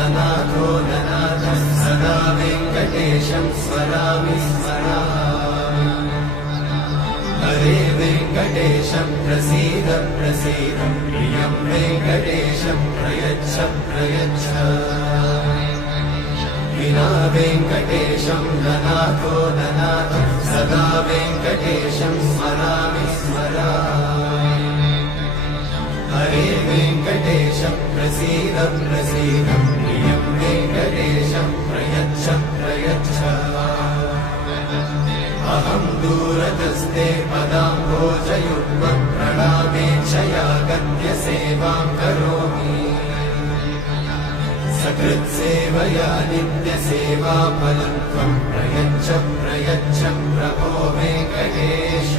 ननाथो ननाथः सदा वेङ्कटेशं स्मरामि स्मरामि। हरे वेङ्कटेशं प्रसीद प्रसीद प्रियं वेङ्कटेशं प्रयच्छ प्रयच्छ। विना वेङ्कटेशं ननाथो ननाथः सदा वेङ्कटेशं स्मरामि स्मरामि। हरे वेङ्कटेशं प्रसीद प्रसीद प्रियं वेङ्कटेशं प्रयच्छ प्रयच्छ। अहं दूरतस्ते पदाम्भोजयुग्मं प्रणामेच्छया गत्य सेवां करोमि। सकृत्सेवया नित्यसेवाफलं त्वं प्रयच्छ प्रयच्छ प्रभो वेङ्कटेश।